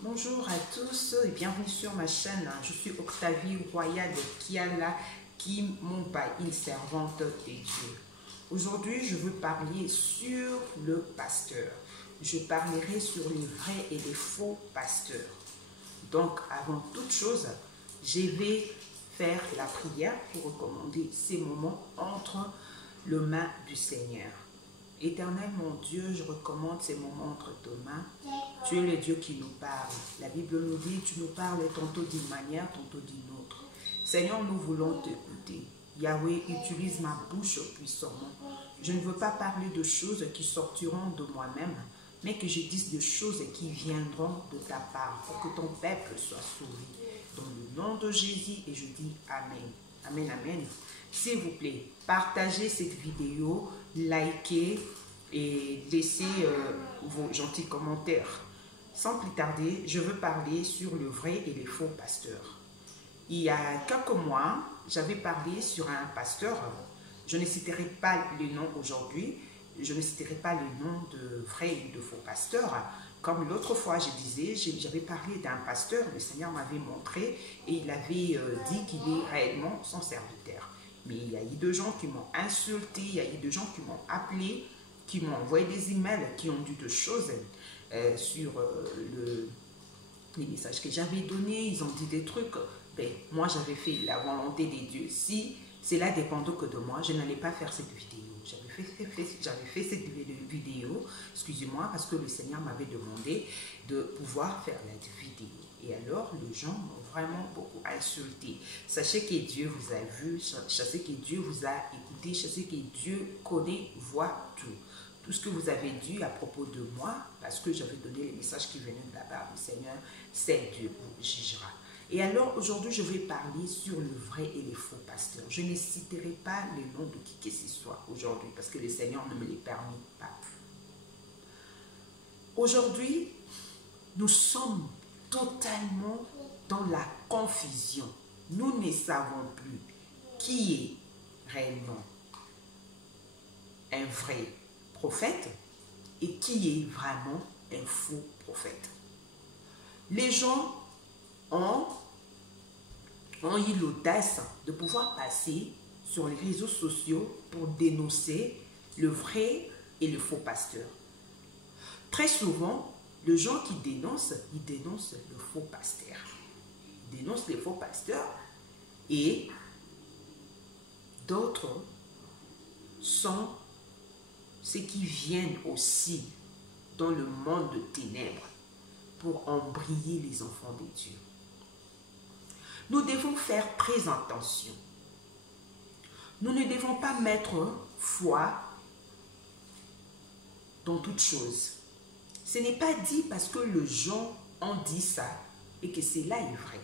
Bonjour à tous et bienvenue sur ma chaîne. Je suis Octavie Royale de Kiala Kim Mumbai, une servante de Dieu. Aujourd'hui, je veux parler sur le pasteur. Je parlerai sur les vrais et les faux pasteurs. Donc, avant toute chose, je vais faire la prière pour recommander ces moments entre les mains du Seigneur. Éternel mon Dieu, je recommande ces moments entre tes mains. Tu es le Dieu qui nous parle. La Bible nous dit, tu nous parles tantôt d'une manière, tantôt d'une autre. Seigneur, nous voulons t'écouter. Yahweh, utilise ma bouche puissamment. Je ne veux pas parler de choses qui sortiront de moi-même, mais que je dise de choses qui viendront de ta part, pour que ton peuple soit sauvé. Dans le nom de Jésus, et je dis Amen. Amen, Amen. S'il vous plaît, partagez cette vidéo, likez et laissez vos gentils commentaires. Sans plus tarder, je veux parler sur le vrai et les faux pasteurs. Il y a quelques mois, j'avais parlé sur un pasteur. Je ne citerai pas le nom aujourd'hui. Je ne citerai pas le nom de vrai et de faux pasteurs. Comme l'autre fois, j'avais parlé d'un pasteur, le Seigneur m'avait montré et il avait dit qu'il est réellement son serviteur. Mais il y a eu des gens qui m'ont insulté, il y a eu des gens qui m'ont appelé, qui m'ont envoyé des emails, qui ont dit des choses sur les messages que j'avais donnés. Ils ont dit des trucs. Ben, moi, j'avais fait la volonté des dieux. Si cela dépendait que de moi, je n'allais pas faire cette vidéo. J'avais fait cette vidéo, excusez-moi, parce que le Seigneur m'avait demandé de pouvoir faire la vidéo. Et alors, les gens m'ont vraiment beaucoup insulté. Sachez que Dieu vous a vu, sachez que Dieu vous a écouté, sachez que Dieu connaît, voit tout. Tout ce que vous avez dit à propos de moi, parce que j'avais donné les messages qui venaient de la part du Seigneur, c'est Dieu vous jugera. Et alors, aujourd'hui, je vais parler sur le vrai et les faux pasteurs. Je ne citerai pas les noms de qui que ce soit aujourd'hui, parce que le Seigneur ne me les permet pas. Aujourd'hui, nous sommes totalement dans la confusion. Nous ne savons plus qui est réellement un vrai prophète et qui est vraiment un faux prophète. Les gens ont eu l'audace de pouvoir passer sur les réseaux sociaux pour dénoncer le vrai et le faux pasteur. Très souvent, les gens qui dénoncent, ils dénoncent le faux pasteur. Ils dénoncent les faux pasteurs et d'autres sont ceux qui viennent aussi dans le monde de ténèbres pour embriller les enfants de Dieu. Nous devons faire très attention. Nous ne devons pas mettre foi dans toute chose. Ce n'est pas dit parce que les gens ont dit ça et que cela est vrai.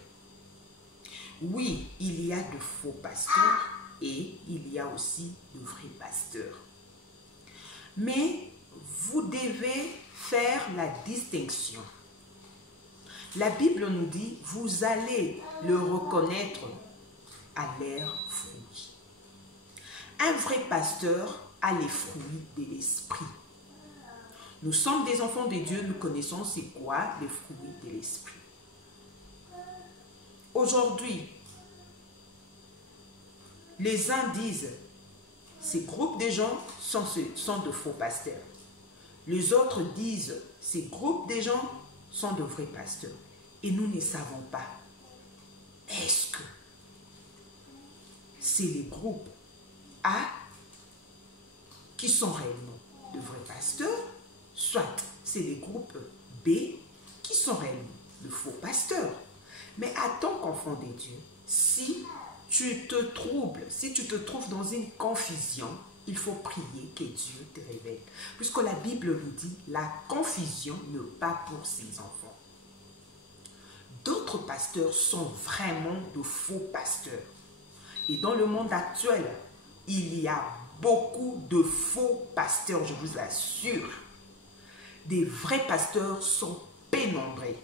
Oui, il y a de faux pasteurs et il y a aussi de vrais pasteurs. Mais vous devez faire la distinction. La Bible nous dit, vous allez le reconnaître à leurs fruits. Un vrai pasteur a les fruits de l'esprit. Nous sommes des enfants de Dieu, nous connaissons c'est quoi les fruits de l'esprit. Aujourd'hui, les uns disent, ces groupes de gens sont de faux pasteurs. Les autres disent, ces groupes de gens sont de vrais pasteurs. Et nous ne savons pas. Est-ce que c'est les groupes A qui sont réellement de vrais pasteurs, soit c'est les groupes B qui sont réellement de faux pasteurs. Mais à tant qu'enfant de Dieu, si tu te trouves dans une confusion, il faut prier que Dieu te révèle. Puisque la Bible nous dit, la confusion n'est pas pour ses enfants. D'autres pasteurs sont vraiment de faux pasteurs. Et dans le monde actuel, il y a beaucoup de faux pasteurs, je vous assure. Des vrais pasteurs sont peu nombreux.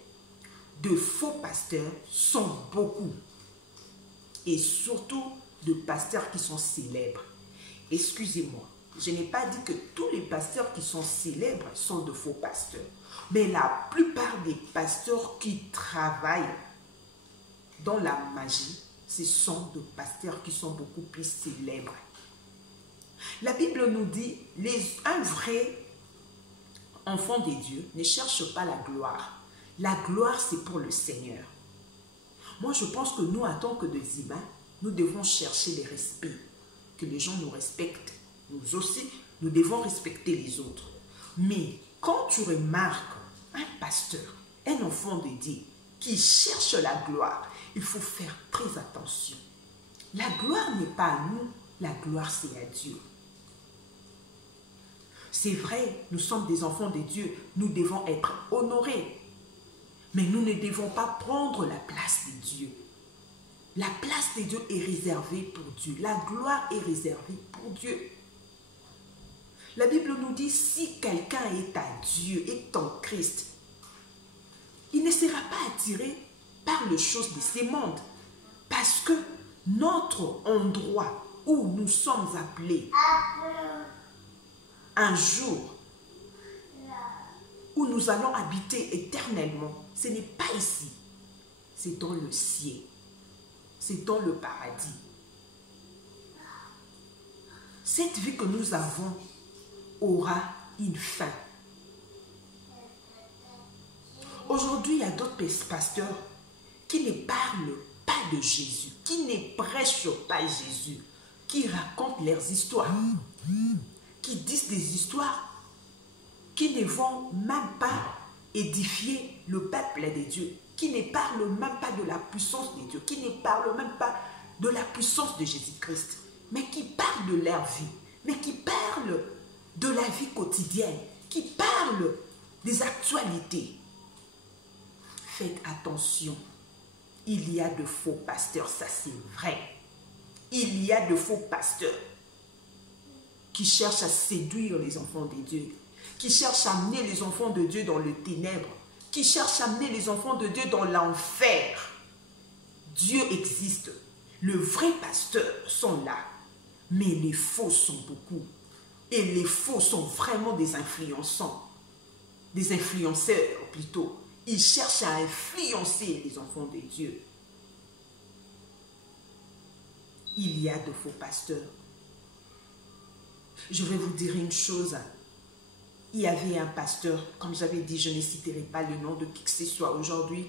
De faux pasteurs sont beaucoup. Et surtout, de pasteurs qui sont célèbres. Excusez-moi, je n'ai pas dit que tous les pasteurs qui sont célèbres sont de faux pasteurs. Mais la plupart des pasteurs qui travaillent dans la magie, ce sont des pasteurs qui sont beaucoup plus célèbres. La Bible nous dit, un vrai enfant de Dieu ne cherche pas la gloire. La gloire, c'est pour le Seigneur. Moi, je pense que nous, en tant que des humains, nous devons chercher le respect. Que les gens nous respectent. Nous aussi, nous devons respecter les autres. Mais quand tu remarques un pasteur, un enfant de Dieu, qui cherche la gloire, il faut faire très attention. La gloire n'est pas à nous, la gloire c'est à Dieu. C'est vrai, nous sommes des enfants de Dieu, nous devons être honorés. Mais nous ne devons pas prendre la place de Dieu. La place de Dieu est réservée pour Dieu. La gloire est réservée pour Dieu. La Bible nous dit, si quelqu'un est à Dieu, est en Christ, il ne sera pas attiré par les choses de ce monde. Parce que notre endroit où nous sommes appelés un jour, où nous allons habiter éternellement, ce n'est pas ici, c'est dans le ciel, c'est dans le paradis. Cette vie que nous avons aura une fin. Aujourd'hui, il y a d'autres pasteurs qui ne parlent pas de Jésus, qui ne prêchent pas Jésus, qui racontent leurs histoires, qui disent des histoires qui ne vont même pas édifier le peuple de Dieu, qui ne parlent même pas de la puissance de Dieu, qui ne parlent même pas de la puissance de Jésus-Christ, mais qui parlent de leur vie, mais qui parlent de la vie quotidienne, qui parlent des actualités. Faites attention, il y a de faux pasteurs, ça c'est vrai. Il y a de faux pasteurs qui cherchent à séduire les enfants de Dieu, qui cherchent à amener les enfants de Dieu dans le ténèbre, qui cherchent à amener les enfants de Dieu dans l'enfer. Dieu existe. Les vrais pasteurs sont là, mais les faux sont beaucoup. Et les faux sont vraiment des influençants, des influenceurs plutôt. Ils cherchent à influencer les enfants de Dieu. Il y a de faux pasteurs. Je vais vous dire une chose. Il y avait un pasteur, comme j'avais dit, je ne citerai pas le nom de qui que ce soit aujourd'hui.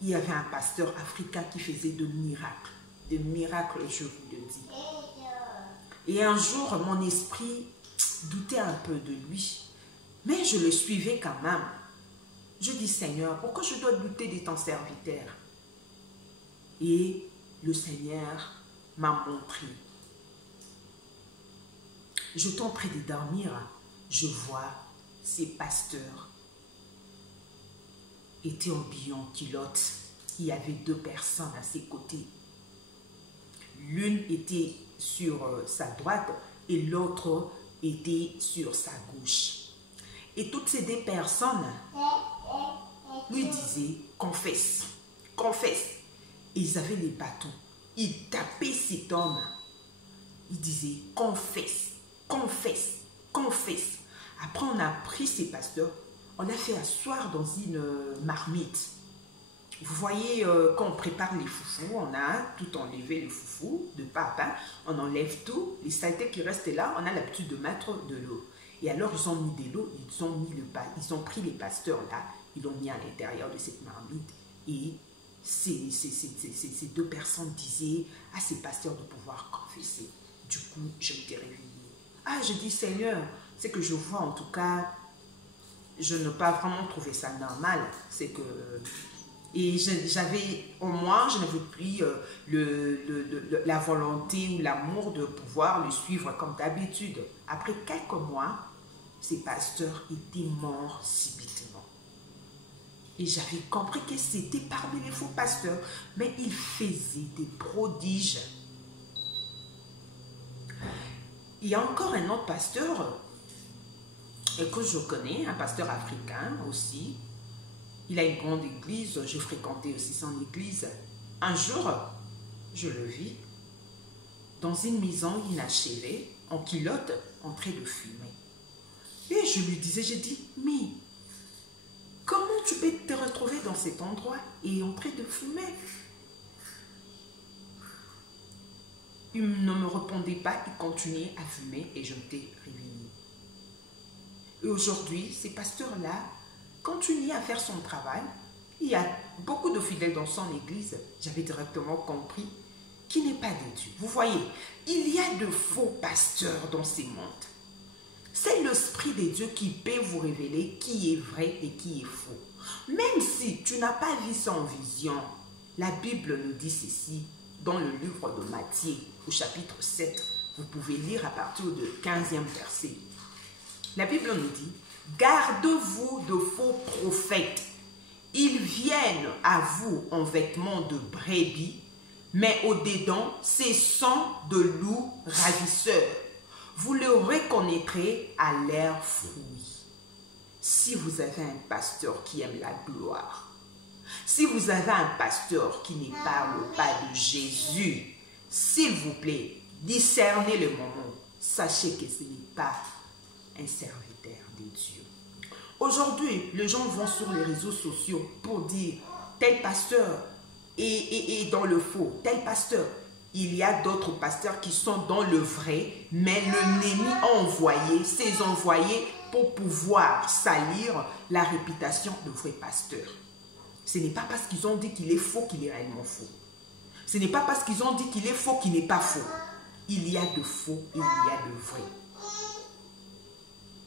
Il y avait un pasteur africain qui faisait de miracles. Des miracles, je vous le dis. Et un jour, mon esprit doutait un peu de lui. Mais je le suivais quand même. Je dis, Seigneur, pourquoi je dois douter de ton serviteur? Et le Seigneur m'a montré. Je t'en prie de dormir. Je vois ces pasteurs étaient habillés en culotte. Il y avait deux personnes à ses côtés. L'une était sur sa droite et l'autre était sur sa gauche. Et toutes ces deux personnes lui disaient, confesse, confesse. Et ils avaient les bâtons. Ils tapaient cet homme. Ils disaient, confesse, confesse, confesse. Après, on a pris ces pasteurs, on a fait asseoir dans une marmite. Vous voyez, quand on prépare les foufous, on a tout enlevé, le foufou de pain, on enlève tout, les saletés qui restent là, on a l'habitude de mettre de l'eau. Et alors, ils ont mis de l'eau, ils ont mis le pain, ils ont pris les pasteurs là, ils l'ont mis à l'intérieur de cette marmite. Et ces deux personnes disaient à ces pasteurs de pouvoir confesser. Du coup, je m'étais réveillée. Ah, je dis, Seigneur, c'est que je vois en tout cas, je n'ai pas vraiment trouvé ça normal. C'est que... Et j'avais, au moins, je n'avais plus la volonté ou l'amour de pouvoir le suivre comme d'habitude. Après quelques mois, ces pasteurs étaient morts subitement. Et j'avais compris que c'était parmi les faux pasteurs, mais ils faisaient des prodiges. Il y a encore un autre pasteur que je connais, un pasteur africain aussi. Il a une grande église, j'ai fréquenté aussi son église. Un jour, je le vis dans une maison inachevée, en culotte, en train de fumer. Et je lui disais, j'ai dit, mais tu peux te retrouver dans cet endroit et en train de fumer. Il ne me répondait pas, il continuait à fumer et je m'étais réveillée. Et aujourd'hui, ces pasteurs-là continuent à faire son travail. Il y a beaucoup de fidèles dans son église. J'avais directement compris qu'il n'est pas de Dieu. Vous voyez, il y a de faux pasteurs dans ces mondes. C'est l'Esprit de Dieu qui peut vous révéler qui est vrai et qui est faux. Même si tu n'as pas vu ça en vision, la Bible nous dit ceci dans le livre de Matthieu, au chapitre 7. Vous pouvez lire à partir du 15e verset. La Bible nous dit, « Gardez-vous de faux prophètes. Ils viennent à vous en vêtements de brebis, mais au-dedans, ce sont de loups ravisseurs. Vous le reconnaîtrez à leurs fruits. » Si vous avez un pasteur qui aime la gloire, si vous avez un pasteur qui ne parle pas de Jésus, s'il vous plaît, discernez le moment. Sachez que ce n'est pas un serviteur de Dieu. Aujourd'hui, les gens vont sur les réseaux sociaux pour dire tel pasteur est dans le faux, tel pasteur. Il y a d'autres pasteurs qui sont dans le vrai, mais l'ennemi a envoyé ses envoyés pour pouvoir salir la réputation de vrais pasteurs. Ce n'est pas parce qu'ils ont dit qu'il est faux qu'il est réellement faux. Ce n'est pas parce qu'ils ont dit qu'il est faux qu'il n'est pas faux. Il y a de faux et il y a de vrai.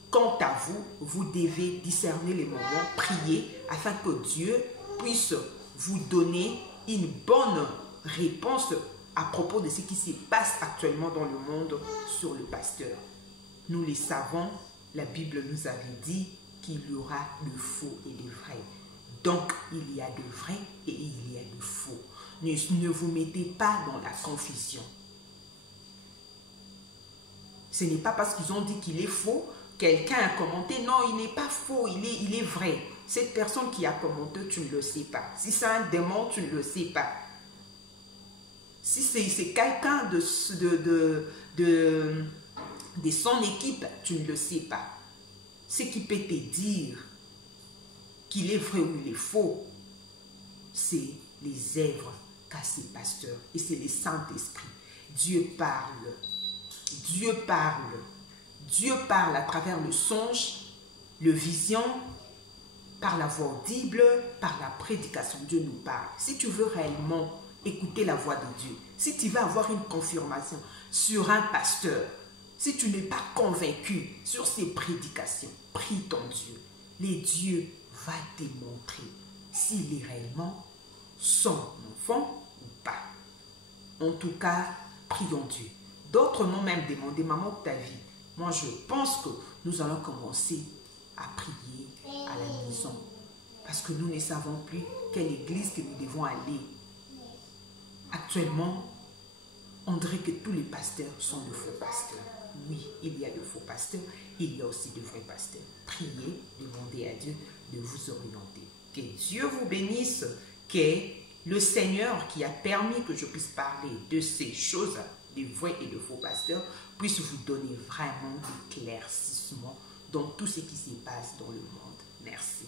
Quant à vous, vous devez discerner les moments, prier afin que Dieu puisse vous donner une bonne réponse à propos de ce qui se passe actuellement dans le monde sur le pasteur. Nous le savons, la Bible nous avait dit qu'il y aura de faux et de vrai. Donc, il y a de vrai et il y a de faux. Ne vous mettez pas dans la confusion. Ce n'est pas parce qu'ils ont dit qu'il est faux, quelqu'un a commenté, non, il n'est pas faux, il est vrai. Cette personne qui a commenté, tu ne le sais pas. Si c'est un démon, tu ne le sais pas. Si c'est quelqu'un de son équipe, tu ne le sais pas. Ce qui peut te dire qu'il est vrai ou il est faux, c'est les œuvres qu'a ces pasteurs. Et c'est le Saint-Esprit. Dieu parle. Dieu parle. Dieu parle à travers le songe, le vision, par la voix audible, par la prédication. Dieu nous parle. Si tu veux réellement écouter la voix de Dieu, si tu veux avoir une confirmation sur un pasteur, si tu n'es pas convaincu sur ses prédications, prie ton Dieu. Le Dieu va te montrer s'il est réellement son enfant ou pas. En tout cas, prions Dieu. D'autres m'ont même demandé, maman, ta vie. Moi, je pense que nous allons commencer à prier à la maison. Parce que nous ne savons plus quelle église que nous devons aller. Actuellement, on dirait que tous les pasteurs sont de faux pasteurs. Oui, il y a de faux pasteurs, il y a aussi de vrais pasteurs. Priez, demandez à Dieu de vous orienter. Que Dieu vous bénisse, que le Seigneur qui a permis que je puisse parler de ces choses, de vrais et de faux pasteurs, puisse vous donner vraiment d'éclaircissement dans tout ce qui se passe dans le monde. Merci.